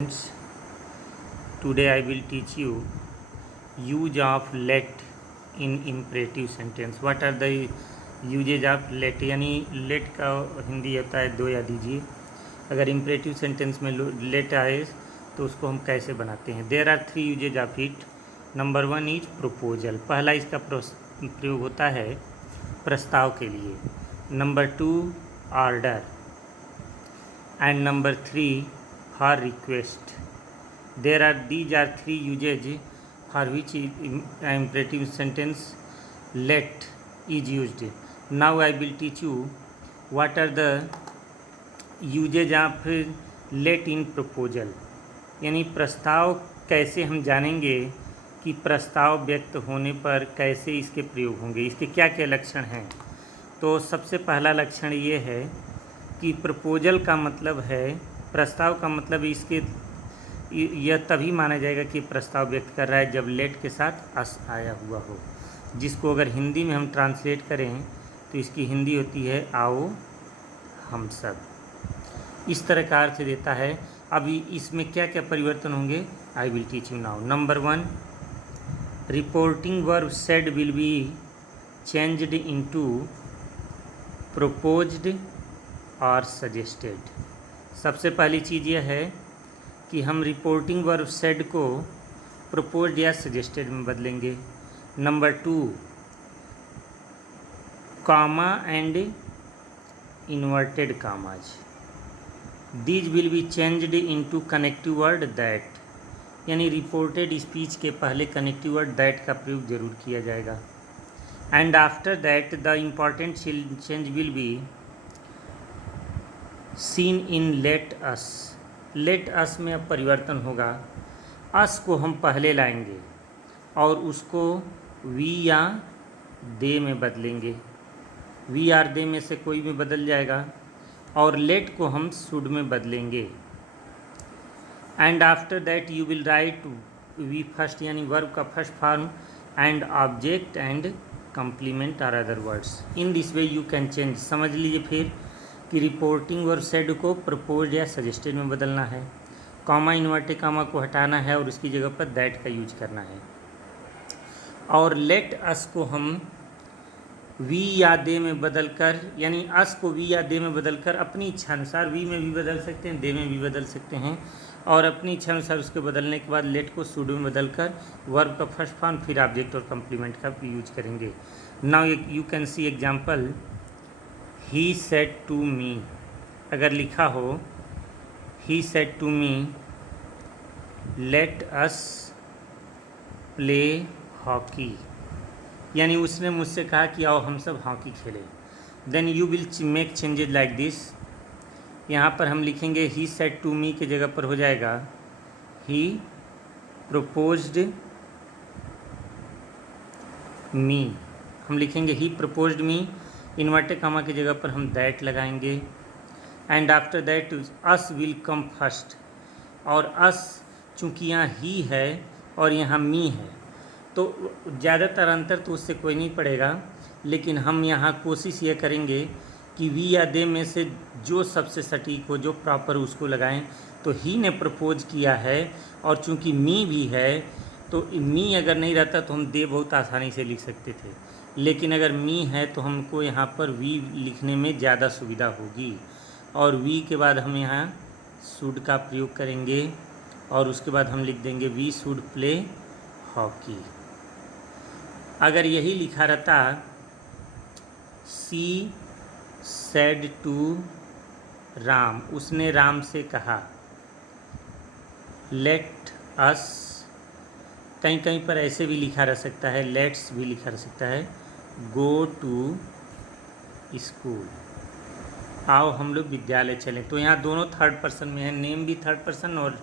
Friends, today I will teach you use of let in imperative sentence. What are the uses of let? यानी let का हिंदी होता है दो या दीजिए। अगर imperative sentence में let आए तो उसको हम कैसे बनाते हैं? There are three uses of it. Number 1 is proposal. पहला इसका प्रयोग होता है प्रस्ताव के लिए। Number 2 order and number 3 for request. These are three uses for which imperative sentence let is used. Now I will teach you what are the uses of let in proposal. यानी प्रस्ताव कैसे हम जानेंगे कि प्रस्ताव व्यक्त होने पर कैसे इसके प्रयोग होंगे, इसके क्या क्या लक्षण हैं। तो सबसे पहला लक्षण ये है कि प्रपोजल का मतलब है, प्रस्ताव का मतलब इसके यह तभी माना जाएगा कि प्रस्ताव व्यक्त कर रहा है जब लेट के साथ अस आया हुआ हो, जिसको अगर हिंदी में हम ट्रांसलेट करें तो इसकी हिंदी होती है आओ हम सब। इस तरह का अर्थ देता है। अभी इसमें क्या क्या परिवर्तन होंगे आई will teach you now. Number 1, reporting verb said will be changed into proposed और सजेस्टेड। सबसे पहली चीज़ यह है कि हम रिपोर्टिंग वर्ब सेड को प्रोपोज्ड या सजेस्टेड में बदलेंगे। Number 2, comma and inverted commas, these will be changed into connective word that. यानी रिपोर्टेड स्पीच के पहले कनेक्टिव वर्ड दैट का प्रयोग जरूर किया जाएगा। And after that the important change will be seen in let us. Let us में अब परिवर्तन होगा। अस को हम पहले लाएंगे और उसको वी या दे में बदलेंगे। वी आर दे में से कोई भी बदल जाएगा और लेट को हम शुड में बदलेंगे। And after that you will write V first, यानी वर्ब का first form and object and complement are other words. In this way you can change. समझ लीजिए फिर कि रिपोर्टिंग वर्ब सेड को प्रपोज्ड या सजेस्टेड में बदलना है, कॉमा इन्वर्टेड कामा को हटाना है और उसकी जगह पर दैट का यूज करना है। और लेट अस को हम वी या दे में बदलकर, यानी अस को वी या दे में बदलकर अपनी इच्छा अनुसार, वी में भी बदल सकते हैं, दे में भी बदल सकते हैं, और अपनी इच्छा अनुसार उसके बदलने के बाद लेट को शुड में बदलकर वर्ब का फर्स्ट फॉर्म फिर ऑब्जेक्ट और कंप्लीमेंट का यूज करेंगे। Now you can see example, he said to me. अगर लिखा हो he said to me let us play hockey, यानी उसने मुझसे कहा कि आओ हम सब हॉकी खेलें। Then you will make changes like this. यहाँ पर हम लिखेंगे ही सेड टू मी के जगह पर हो जाएगा ही प्रपोज्ड मी। हम लिखेंगे ही प्रपोज्ड मी, इन्वर्टेड कामा की जगह पर हम दैट लगाएंगे। And after that us will come first. और अस चूँकि यहाँ ही है और यहाँ मी है तो ज़्यादातर अंतर तो उससे कोई नहीं पड़ेगा, लेकिन हम यहाँ कोशिश ये करेंगे कि वी या दे में से जो सबसे सटीक हो, जो प्रॉपर, उसको लगाएं। तो ही ने प्रपोज किया है और चूँकि मी भी है तो मी अगर नहीं रहता तो हम दे बहुत आसानी से लिख सकते थे, लेकिन अगर मी है तो हमको यहाँ पर वी लिखने में ज़्यादा सुविधा होगी। और वी के बाद हम यहाँ शुड का प्रयोग करेंगे और उसके बाद हम लिख देंगे वी शुड प्ले हॉकी। अगर यही लिखा रहता सी सेड टू राम, उसने राम से कहा, लेट अस, कहीं कहीं पर ऐसे भी लिखा रह सकता है, लेट्स भी लिखा रह सकता है, गो टू स्कूल, आओ हम लोग विद्यालय चलें। तो यहाँ दोनों थर्ड पर्सन में है, नेम भी थर्ड पर्सन और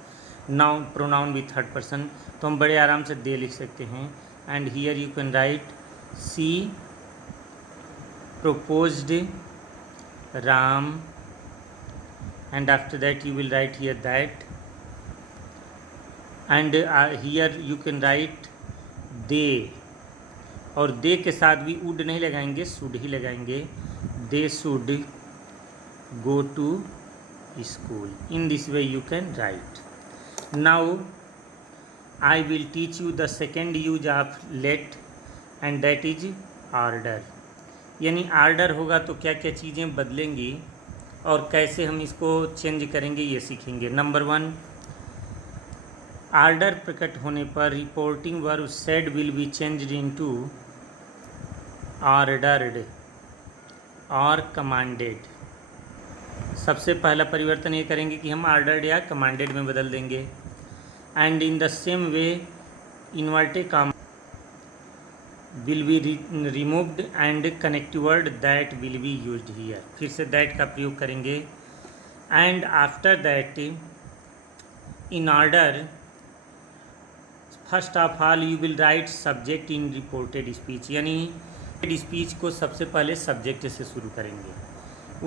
नाउन प्रोनाउन भी थर्ड पर्सन, तो हम बड़े आराम से दे लिख सकते हैं। And here you can write see proposed Ram, and after that you will write here that, and here you can write they, और दे के साथ भी वुड नहीं लगाएंगे, शुड ही लगाएंगे। They should go to school. In this way you can write. Now I will teach you the second use of let and that is order. यानी order होगा तो क्या क्या चीज़ें बदलेंगी और कैसे हम इसको चेंज करेंगे ये सीखेंगे। नंबर 1, ऑर्डर प्रकट होने पर reporting verb said will be changed into ordered और कमांडेड। सबसे पहला परिवर्तन ये करेंगे कि हम ऑर्डर्ड या कमांडेड में बदल देंगे। And in the same way inverted comma will be removed and connective word that will be used here. फिर से दैट का प्रयोग करेंगे। And after that in order first of all you will right subject in reported speech. यानी speech को सबसे पहले subject से शुरू करेंगे।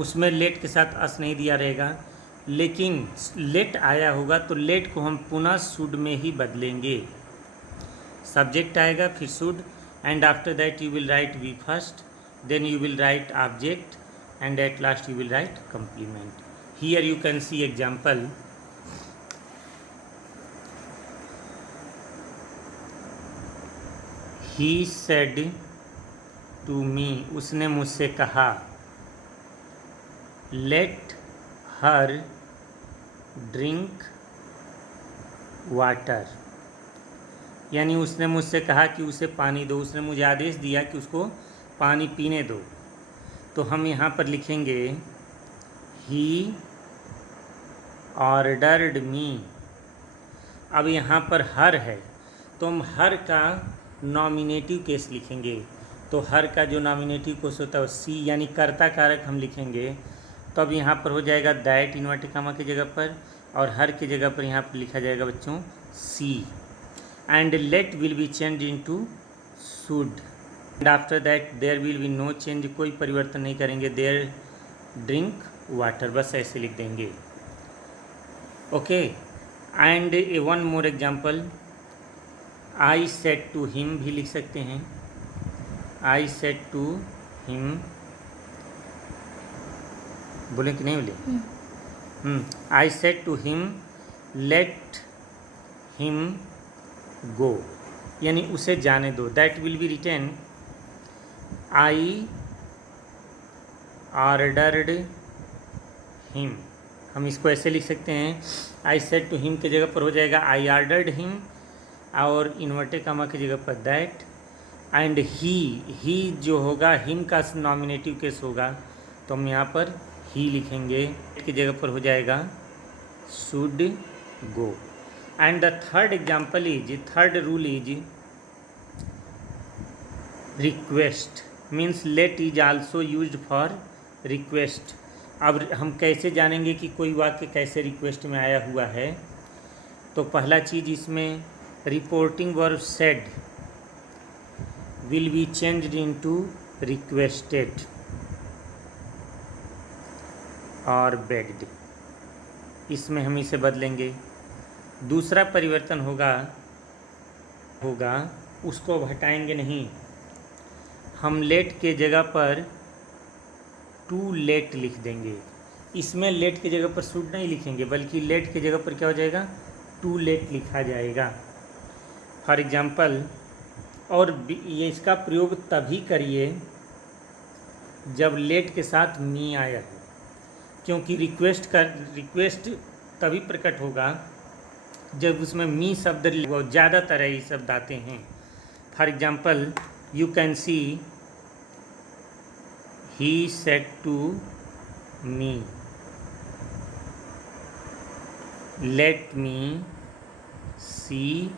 उसमें लेट के साथ अस नहीं दिया रहेगा, लेकिन लेट आया होगा तो लेट को हम पुनः शुड में ही बदलेंगे। सब्जेक्ट आएगा फिर should, and after that you will write V first, then you will write object, and at last you will write complement. Here you can see example. He said to me, उसने मुझसे कहा, let her drink water. यानी उसने मुझसे कहा कि उसे पानी दो, उसने मुझे आदेश दिया कि उसको पानी पीने दो। तो हम यहाँ पर लिखेंगे ही ऑर्डर्ड मी। अब यहाँ पर हर है तो हम हर का नॉमिनेटिव केस लिखेंगे। तो हर का जो नॉमिनेटिव केस होता है सी, यानी कर्ता कारक हम लिखेंगे। तो अब यहाँ पर हो जाएगा दैट इन्वर्टेड कॉमा की जगह पर, और हर की जगह पर यहाँ पर लिखा जाएगा बच्चों सी। And let will be change into should, and after that there will be no change, कोई परिवर्तन नहीं करेंगे। देयर ड्रिंक वाटर, बस ऐसे लिख देंगे। Okay, and a one more example, I said to him भी लिख सकते हैं। आई सेड टू हिम, बोले कि नहीं बोले? I said to him let him go, यानी उसे जाने दो। That will be written I ordered him. हम इसको ऐसे लिख सकते हैं, आई सेड टू हिम की जगह पर हो जाएगा आई ऑर्डर्ड हिम, और इन्वर्टेड कॉमा की जगह पर दैट। एंड ही जो होगा हिम का नॉमिनेटिव केस होगा, तो हम यहाँ पर ही लिखेंगे। की जगह पर हो जाएगा should go. And the third example is, third rule is request, means let is also used for request. अब हम कैसे जानेंगे कि कोई वाक्य कैसे रिक्वेस्ट में आया हुआ है? तो पहला चीज़ इसमें reporting verb said will be changed into requested और बेग्ड, इसमें हम इसे बदलेंगे। दूसरा परिवर्तन होगा उसको अब हटाएंगे नहीं, हम लेट के जगह पर टू लेट लिख देंगे। इसमें लेट की जगह पर शुड नहीं लिखेंगे, बल्कि लेट की जगह पर क्या हो जाएगा, टू लेट लिखा जाएगा। फॉर एग्जाम्पल, और ये इसका प्रयोग तभी करिए जब लेट के साथ मी आया हो, क्योंकि रिक्वेस्ट तभी प्रकट होगा जब उसमें मी शब्द, ज़्यादातर यही शब्द आते हैं। For example, you can see he said to me let me see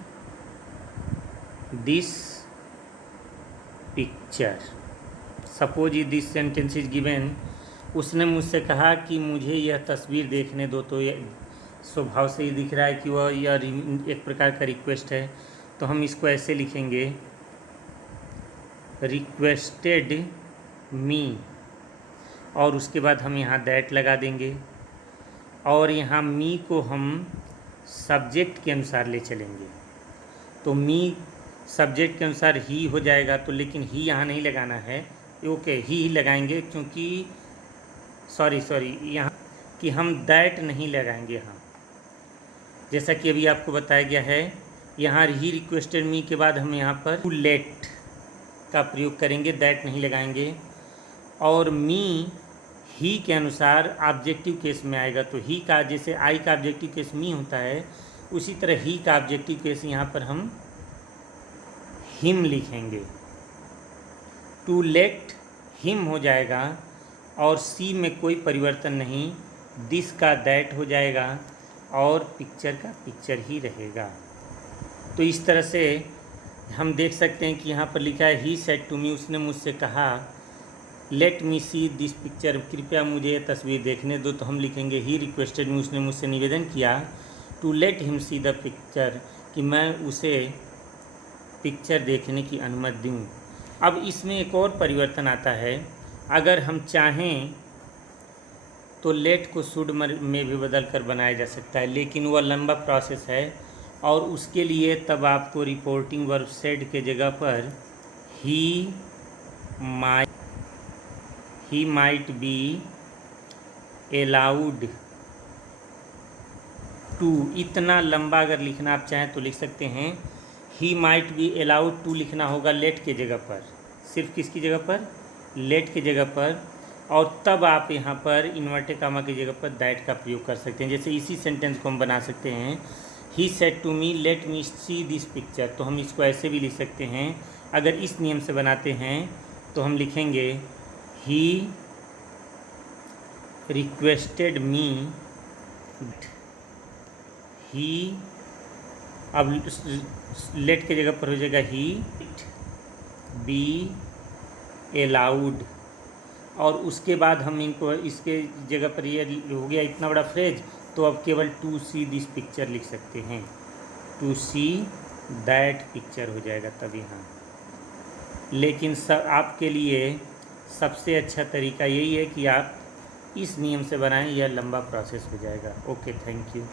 this picture. Suppose this sentence is given, उसने मुझसे कहा कि मुझे यह तस्वीर देखने दो। तो यह स्वभाव से ही दिख रहा है कि वह यह एक प्रकार का रिक्वेस्ट है। तो हम इसको ऐसे लिखेंगे, रिक्वेस्टेड मी, और उसके बाद हम यहाँ दैट लगा देंगे, और यहाँ मी को हम सब्जेक्ट के अनुसार ले चलेंगे। तो मी सब्जेक्ट के अनुसार ही हो जाएगा, तो लेकिन ही यहाँ नहीं लगाना है, ओके ही लगाएंगे, क्योंकि सॉरी यहाँ कि हम दैट नहीं लगाएंगे यहाँ। जैसा कि अभी आपको बताया गया है, यहाँ ही रिक्वेस्टेड मी के बाद हम यहाँ पर टू लेट का प्रयोग करेंगे, दैट नहीं लगाएंगे। और मी ही के अनुसार ऑब्जेक्टिव केस में आएगा, तो ही का जैसे आई का ऑब्जेक्टिव केस मी होता है, उसी तरह ही का ऑब्जेक्टिव केस यहाँ पर हम हिम लिखेंगे। टू लेट हिम हो जाएगा और सी में कोई परिवर्तन नहीं, दिस का दैट हो जाएगा और पिक्चर का पिक्चर ही रहेगा। तो इस तरह से हम देख सकते हैं कि यहाँ पर लिखा है ही सेड टू मी, उसने मुझसे कहा late me see this picture, कृपया मुझे यह तस्वीर देखने दो, तो हम लिखेंगे ही रिक्वेस्टेड मी, उसने मुझसे निवेदन किया to let him see the picture, कि मैं उसे पिक्चर देखने की अनुमति दूँ। अब इसमें एक और परिवर्तन आता है, अगर हम चाहें तो लेट को शुड में भी बदल कर बनाया जा सकता है, लेकिन वह लंबा प्रोसेस है और उसके लिए तब आपको रिपोर्टिंग वर्ब सेड के जगह पर he might be allowed to, इतना लंबा अगर लिखना आप चाहें तो लिख सकते हैं। He might be allowed to लिखना होगा लेट के जगह पर, सिर्फ किसकी जगह पर, लेट के जगह पर, और तब आप यहाँ पर इन्वर्टेड कामा की जगह पर दैट का प्रयोग कर सकते हैं। जैसे इसी सेंटेंस को हम बना सकते हैं, he said to me let me see this picture, तो हम इसको ऐसे भी लिख सकते हैं। अगर इस नियम से बनाते हैं तो हम लिखेंगे ही रिक्वेस्टेड मी, ही, अब लेट के जगह पर हो जाएगा ही बी अलाउड, और उसके बाद हम इनको इसके जगह पर ये हो गया इतना बड़ा फ्रेज, तो अब केवल टू सी दिस पिक्चर लिख सकते हैं, टू सी दैट पिक्चर हो जाएगा तब यहाँ। लेकिन आपके लिए सबसे अच्छा तरीका यही है कि आप इस नियम से बनाएं, यह लंबा प्रोसेस हो जाएगा। Okay, thank you.